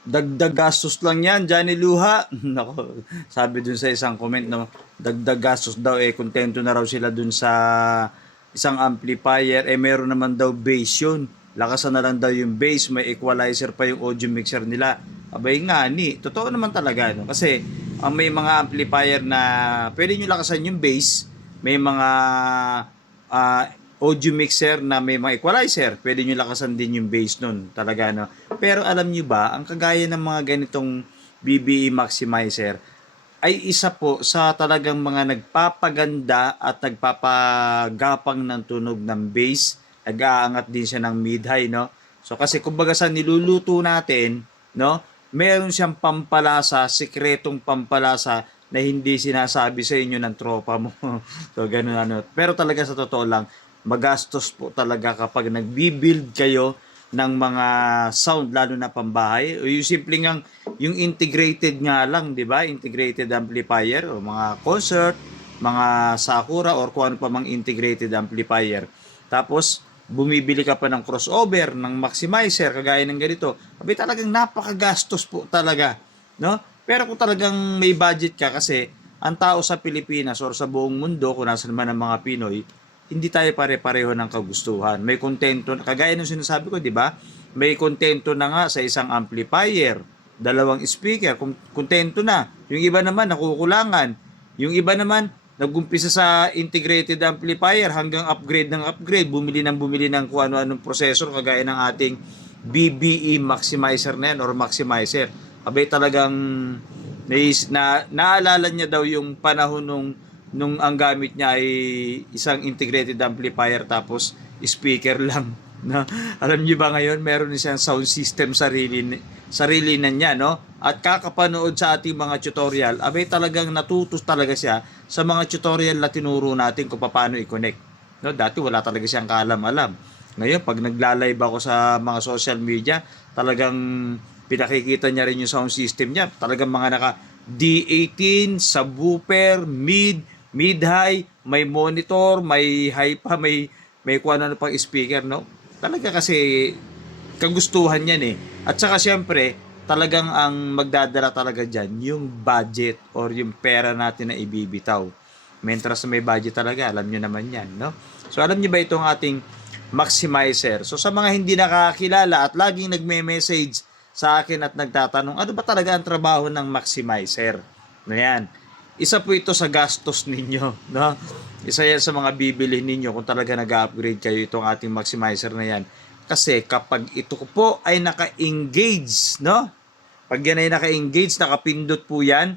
Dagdag gastos lang yan, Johnny Luha. Nako, sabi dun sa isang comment, no, dagdag gastos daw, kontento na raw sila dun sa isang amplifier, meron naman daw bass yun. Lakasan na lang daw yung bass, may equalizer pa yung audio mixer nila. Abay nga ni, totoo naman talaga, no? Kasi ang may mga amplifier na pwede nyo lakasan yung bass, may mga ah, audio mixer na may mga equalizer, pwede nyo lakasan din yung bass nun, talaga, no? Pero alam nyo ba, ang kagaya ng mga ganitong BBE Maximizer ay isa po sa talagang mga nagpapaganda at nagpapagapang ng tunog ng bass. Nag-aangat din siya ng mid-high, no? So kasi kumbaga sa niluluto natin, no, meron siyang pampalasa, sikretong pampalasa na hindi sinasabi sa inyo ng tropa mo. So ganun ano. Pero talaga sa totoo lang, magastos po talaga kapag nagbi-build kayo ng mga sound lalo na pambahay o yung simpleng ang yung integrated nga lang, 'di ba? Integrated amplifier o mga concert, mga Sakura or kung ano pa mang integrated amplifier. Tapos bumibili ka pa ng crossover, ng maximizer kagaya ng ganito. Abi talagang napakagastos po talaga, no? Pero kung talagang may budget ka kasi ang tao sa Pilipinas or sa buong mundo kung nasan man ang mga Pinoy, hindi tayo pare-pareho ng kagustuhan. May kontento, kagaya ng sinasabi ko, di ba? May kontento na nga sa isang amplifier, dalawang speaker, kontento na. Yung iba naman, nakukulangan. Yung iba naman, nagumpisa sa integrated amplifier hanggang upgrade, bumili ng kung ano-anong processor, kagaya ng ating BBE maximizer na yan or maximizer. Abay talagang naalala niya daw yung panahon nung ang gamit niya ay isang integrated amplifier tapos speaker lang. No? Alam niyo ba ngayon meron siyang sound system sarili na niya, no? At kakapanood sa ating mga tutorial, abay talagang natutos talaga siya sa mga tutorial na tinuro natin kung paano i-connect. No, dati wala talaga siyang kaalam-alam. Ngayon, pag nagla-live ako sa mga social media, talagang pinakikita niya rin yung sound system niya. Talagang mga naka D18, subwoofer, mid-high, may monitor, may high pa, may kung ano pang speaker, no? Talaga kasi kagustuhan yan eh. At saka syempre, talagang ang magdadala talaga dyan, yung budget or yung pera natin na ibibitaw. Mentras may budget talaga, alam nyo naman yan, no? So alam nyo ba itong ating maximizer? So sa mga hindi nakakilala at laging nagme-message sa akin at nagtatanong, ano ba talaga ang trabaho ng maximizer? Na yan. Isa po ito sa gastos ninyo, no? Isa yan sa mga bibili ninyo kung talaga nag-upgrade kayo itong ating maximizer na yan. Kasi kapag ito po ay naka-engage, no? Pag yan ay naka-engage, nakapindot po yan,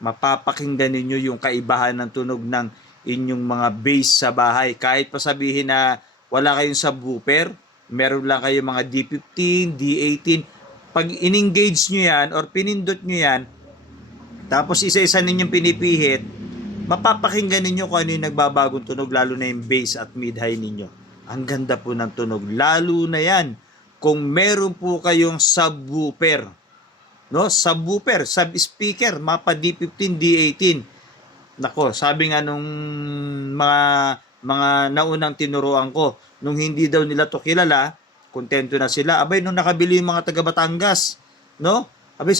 mapapakinggan ninyo yung kaibahan ng tunog ng inyong mga bass sa bahay. Kahit pa sabihin na wala kayong subwoofer, meron lang kayong mga D15, D18, pag in-engage nyo yan or pinindot nyo yan, tapos isa-isa ninyong pinipihit, mapapakinggan ninyo kung ano yung nagbabagong tunog, lalo na yung bass at mid-high ninyo. Ang ganda po ng tunog, lalo na yan kung meron po kayong subwoofer, no? Subwoofer, sub-speaker, mapa D15, D18. Nako, sabi nga nung mga naunang tinuruan ko, nung hindi daw nila to kilala, kontento na sila. Abay, nung nakabili yung mga taga Batangas, no? Abay,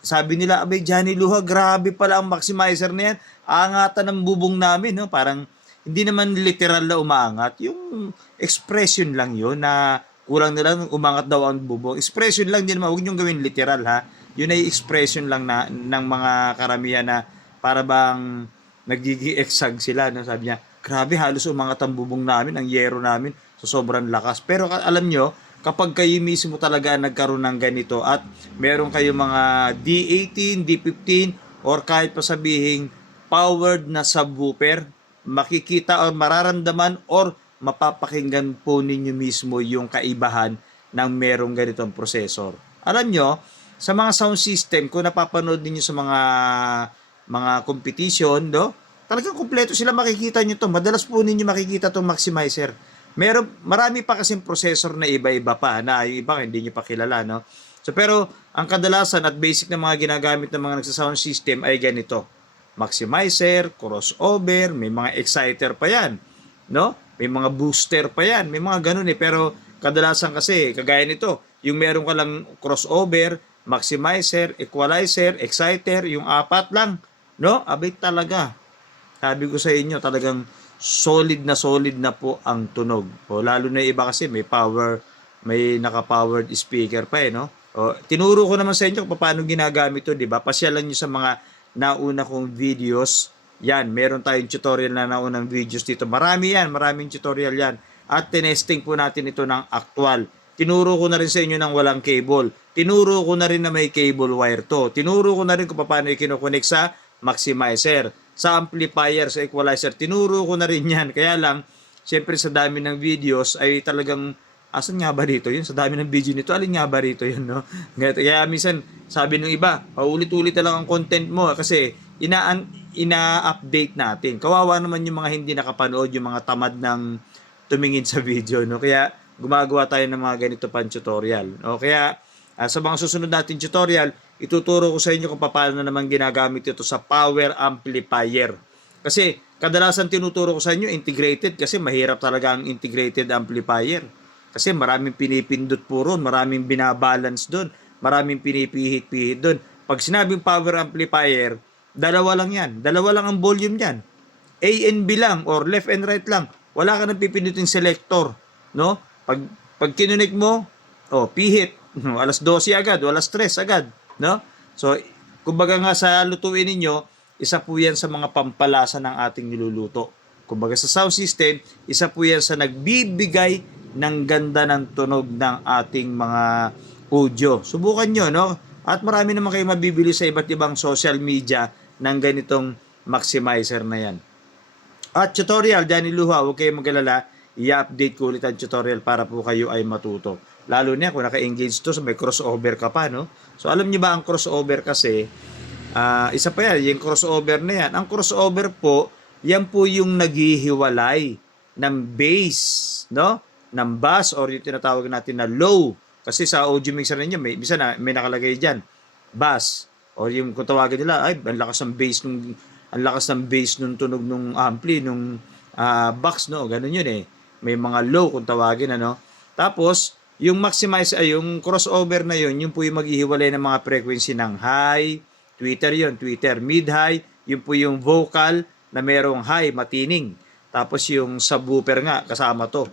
sabi nila, abay, Johnny Luha, grabe pala ang maximizer na yan. Angatan ng bubong namin, no? Parang, hindi naman literal na umaangat. Yung expression lang yun na kulang na lang umangat daw ang bubong. Expression lang din naman, huwag niyong gawin literal, ha? Yun ay expression lang na, ng mga karamihan na para bang nagigi-exag sila, no? Sabi niya, grabe, halos umangat ang bubong namin, ang yero namin, so sobrang lakas. Pero alam nyo, kapag kayo mismo talaga nagkaroon ng ganito at meron kayo mga D18, D15 or kahit pa sabihing powered na subwoofer, makikita or mararamdaman or mapapakinggan po ninyo mismo yung kaibahan ng merong ganitong processor. Alam nyo, sa mga sound system, kung napapanood niyo sa mga competition, no? Talagang kumpleto sila, makikita nyo to. Madalas po ninyo makikita tong maximizer. Marami pa kasing processor na iba-iba pa na yung iba hindi nyo pa kilala, no? So pero ang kadalasan at basic na mga ginagamit ng mga nagsa-sound system ay ganito. Maximizer, crossover, may mga exciter pa yan, no? May mga booster pa yan, may mga ganun eh. Pero kadalasan kasi, kagaya nito, yung meron ka lang crossover, maximizer, equalizer, exciter, yung apat lang, no? Abay talaga. Sabi ko sa inyo, talagang solid na po ang tunog. O lalo na yung iba kasi may power, may naka-powered speaker pa no? O, tinuro ko naman sa inyo kung paano ginagamit to, di ba? Pasyalan nyo sa mga nauna kong videos. Yan, meron tayong tutorial na naunang videos dito. Marami yan, maraming tutorial yan. At tinesting po natin ito ng actual. Tinuro ko na rin sa inyo ng walang cable. Tinuro ko na rin na may cable wire to. Tinuro ko na rin kung paano i-connect sa maximizer, sa amplifier, sa equalizer. Tinuro ko na rin yan. Kaya lang, syempre sa dami ng videos ay talagang, asan nga ba rito yun? Sa dami ng video nito, alin nga ba rito yun, no? Kaya minsan, sabi ng iba, paulit-ulit na lang ang content mo kasi ina-update natin. Kawawa naman yung mga hindi nakapanood, yung mga tamad ng tumingin sa video, no? Kaya gumagawa tayo ng mga ganito pang tutorial. O kaya sa mga susunod natin tutorial, ituturo ko sa inyo kung paano naman ginagamit ito sa power amplifier. Kasi kadalasan tinuturo ko sa inyo integrated kasi mahirap talaga ang integrated amplifier. Kasi maraming pinipindot po ron, maraming binabalance doon, maraming pinipihit-pihit doon. Pag sinabing power amplifier, dalawa lang yan. Dalawa lang ang volume yan. A and B lang or left and right lang. Wala ka nang pipindutin selector, no? Pag kinunik mo, pihit, alas 12 agad, alas 3 agad, no? So, kumbaga nga sa lutuin ninyo, isa po yan sa mga pampalasa ng ating niluluto. Kumbaga sa sound system, isa po yan sa nagbibigay ng ganda ng tunog ng ating mga audio. Subukan nyo, no? At marami naman kayo mabibili sa iba't ibang social media ng ganitong maximizer na yan. At tutorial, Johnny Luha, huwag kayong mag-alala, i-update ko ulit ang tutorial para po kayo ay matuto. Lalo na kung naka-engage to, so may crossover ka pa, no? So, alam niyo ba ang crossover kasi, isa pa yan, yung crossover na yan. Ang crossover po, yan po yung naghihiwalay ng bass, no? Ng bass or yung tinatawag natin na low. Kasi sa audio mixer ninyo, may nakalagay dyan, bass. Or yung kung tawagin nila, ay, ang lakas ng bass nung tunog nung ampli, nung box, no? Ganun yun eh. May mga low kung tawagin, ano? Tapos, yung maximize, yung crossover na yun, yun po yung maghihiwalay ng mga frequency ng high, tweeter, mid-high, yun po yung vocal na merong high, matining. Tapos yung subwoofer nga, kasama to.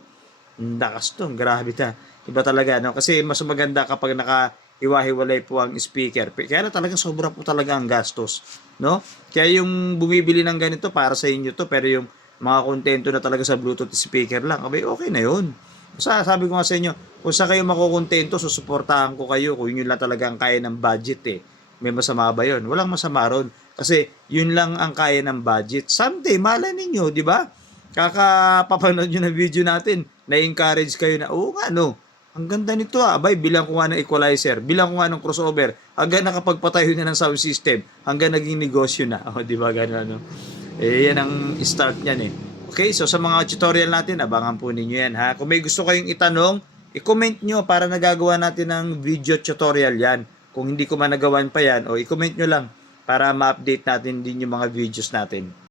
Lakas to, grabe ta. Iba talaga, no? Kasi mas maganda kapag nakahiwa-hiwalay po ang speaker. Kaya na talagang sobra po talaga ang gastos, no? Kaya yung bumibili ng ganito para sa inyo to, pero yung mga kontento na talaga sa Bluetooth speaker lang, abay, okay na yun. Sabi ko nga sa inyo, kung sa kayo makukontento, susuportahan ko kayo kung yun lang talaga ang kaya ng budget eh. May masama ba yun? Walang masama ron. Kasi yun lang ang kaya ng budget. Someday, malay ninyo, di ba? Kakapapanood nyo ng video natin, na-encourage kayo na, oo nga no, ang ganda nito abay, bilang ko nga ng equalizer, bilang ko nga ng crossover, hanggang nakapagpatayo na ng sound system, hanggang naging negosyo na. O, di ba gano'n, no? Yan ang start niyan eh. Okay, so sa mga tutorial natin, abangan po ninyo yan ha. Kung may gusto kayong itanong, i-comment nyo para nagagawa natin ng video tutorial yan. Kung hindi ko man nagawan pa yan, o i-comment nyo lang para ma-update natin din yung mga videos natin.